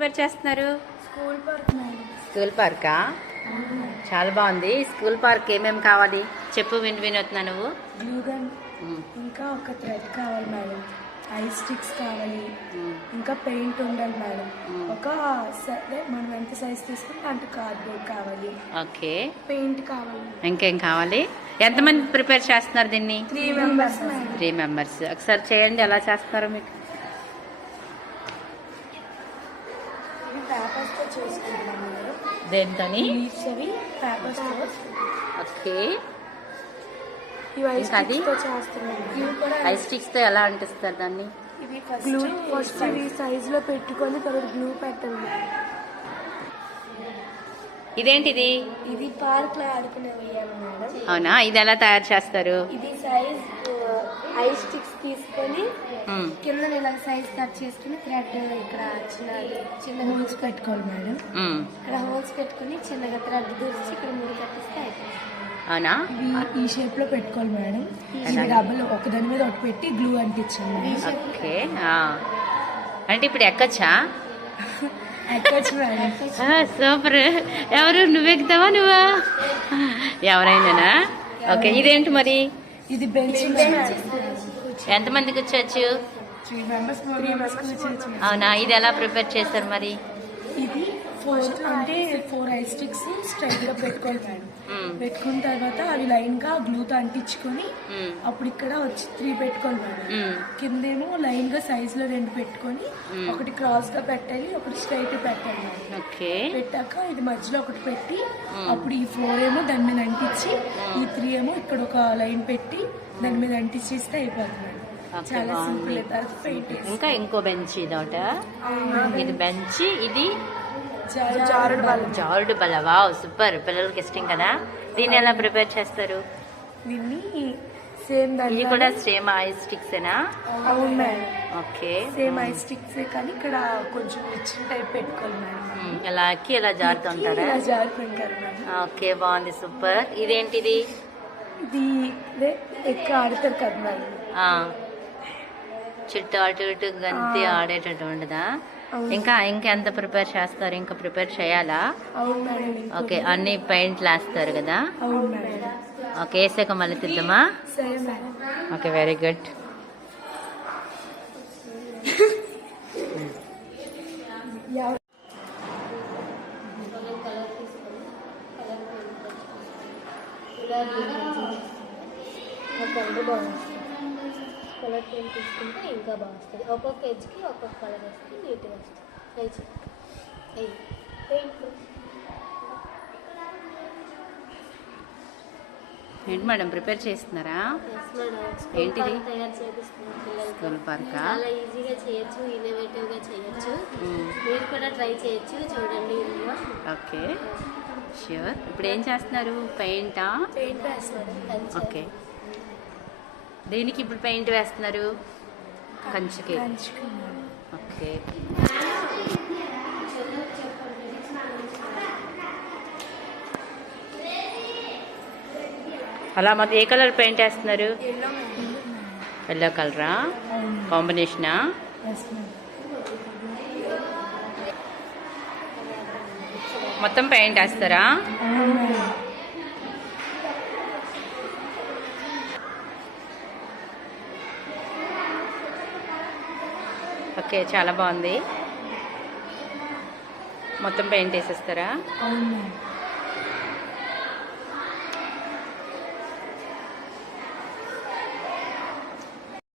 Prepare చేస్తున్నారు? School పార్కా? చాలా బాగుంది. స్కూల్ పార్క్ ఏమేమి కావాలి చెప్పు, వినొస్తున్నా నువ్వు. గ్లూగన్, ఇంకా ఒక థ్రెడ్ కావాలి మేడం, ఐస్ స్టిక్స్ కావాలి, ఇంకా పెయింట్ ఉండాలి మేడం. ఒక మనం ఎంత సైజ్ తీసుకుంటే అంత కార్డ్బోర్డ్ కావాలి. ఓకే, పెయింట్ కావాలి. ఇంకేం కావాలి? ఎంతమంది ప్రిపేర్ చేస్తున్నారు దీన్ని? 3 మెంబర్స్. 3 మెంబర్స్. ఒకసారి చేయండి, ఎలా చేస్తారో మీకు. పేపర్స్తో చేసుకుంటున్నాం మేడం. దేనితోని? పేపర్స్. ఓకే, ఐస్ స్టిక్స్ తో ఎలా అంటిస్తారు దాన్ని? గ్లూ ఫస్ట్ ఈ సైజ్ లో పెట్టుకొని తర్వాత గ్లూ పెట్టండి. ఇదేంటిది? ఇది పార్క్ లో ఆడుకునే ఉయ్యాల మేడం. అవునా, ఇది ఎలా తయారు చేస్తారు? ఇది సైజ్ ఐస్ స్టిక్స్ తీసుకొని కింద ఇలా సైజ్ కట్ చేసుకుని థ్రెడ్ ఇక్కడ చిన్న హోల్స్ పెట్టుకోవాలి మేడం. ఇక్కడ హోల్స్ పెట్టుకుని చిన్నగా థ్రెడ్ దూసి ఇక్కడ మూడు కట్టిస్తే అయిపోయింది. అవునా, ఈ షేప్ లో పెట్టుకోవాలి మేడం. డబ్బులు ఒకదాని మీద ఒకటి పెట్టి గ్లూ అంటించాలి. ఓకే, అంటే ఇప్పుడు ఎక్కచ్చా? ఎక్కొచ్చు మేడం. సూపర్. ఎవరు, నువ్వెక్కుతావా నువ్వా? ఎవరైనా? ఓకే, ఇదేంటి మరి? ఇది బెంచ్. ఎంతమంది కూర్చోవచ్చు? 3 మెంబర్స్ కూర్చోవచ్చు. అవునా, ఇది ఎలా ప్రిపేర్ చేస్తారు మరి? ఇది 4 ఐస్ స్టిక్స్ స్ట్రైట్ గా పెట్టుకోవాలి మేడం. పెట్టుకున్న తర్వాత అవి లైన్ గా గ్లూతో అంటించుకొని అప్పుడు ఇక్కడ వచ్చి 3 పెట్టుకోవాలి మేడం. కిందేమో లైన్ గా సైజ్ లో 2 పెట్టుకొని ఒకటి క్రాస్ గా పెట్టాలి, ఒకటి స్ట్రైట్ పెట్టాలి మేడం. పెట్టాక ఇది మధ్యలో ఒకటి పెట్టి అప్పుడు ఈ 4 ఏమో దాని మీద అంటించి ఈ 3 ఏమో ఇక్కడ ఒక లైన్ పెట్టి దాని మీద అంటించేస్తే అయిపోతుంది మేడం. చాలా సింపుల్. ఇంకా ఇంకో బెంచ్ ఇదొకట. ఇది బెంచ్, ఇది జారుడు బల్ల. Wow, super. పిల్లలకి ఇష్టం కదా. దీన్ని ఎలా ప్రిపేర్ చేస్తారు? దీన్ని సేమ్ ఇది కూడా సేమ్ ఐస్ స్టిక్స్ ఏనా? అవును madam. Okay, same ice sticks కానీ ఇక్కడ కొంచెం ఇచ్చిన టైప్ పెట్టుకోవాలి మేడం. ఇలా ఎక్కి ఇలా జారుతుంటారా? జారుతుంటారు మేడం. ఓకే, బాగుంది, సూపర్. ఇదేంటిది? ఇది ఎక్కువ ఆడతారు కదా మేడం. చుట్టూ అటు ఇటు గంతి ఆడేటట్టు ఉండదా? ఇంకా ఎంత ప్రిపేర్ చేస్తారు? ఇంకా ప్రిపేర్ చేయాలా? ఓకే, అన్ని పెయింట్లు వేస్తారు కదా? ఓకే, వేసాక మళ్ళీ తిద్దామా? Okay, very good. Colour paint తీసుకుంటే ఇంకా బాగా వస్తుంది. ఒక్కొక్క ఎడ్జ్కి ఒక్కొక్క కలర్ వస్తుంది, నీట్గా వస్తుంది. ఏంటి మేడం, ప్రిపేర్ చేస్తున్నారా? ఏంటిది? తయారు చేపిస్తున్నాం పిల్లలకి. స్కూల్ పార్కా? చాలా ఈజీగా చేయొచ్చు, ఇన్నోవేటివ్గా చేయొచ్చు. మీరు కూడా ట్రై చేయొచ్చు, చూడండి. Okay, sure. ఇప్పుడు ఏం చేస్తున్నారు? పెయింటా? పెయింట్ వేస్తున్నారు. ఓకే, దేనికి ఇప్పుడు పెయింట్ వేస్తున్నారు? కంచికి. ఓకే, అలా మరి ఏ కలర్ పెయింట్ వేస్తున్నారు? ఎల్లో కలరా? కాంబినేషనా? మొత్తం పెయింట్ వేస్తారా? ఓకే, చాలా బాగుంది. మొత్తం పెయింట్ వేసేస్తారా?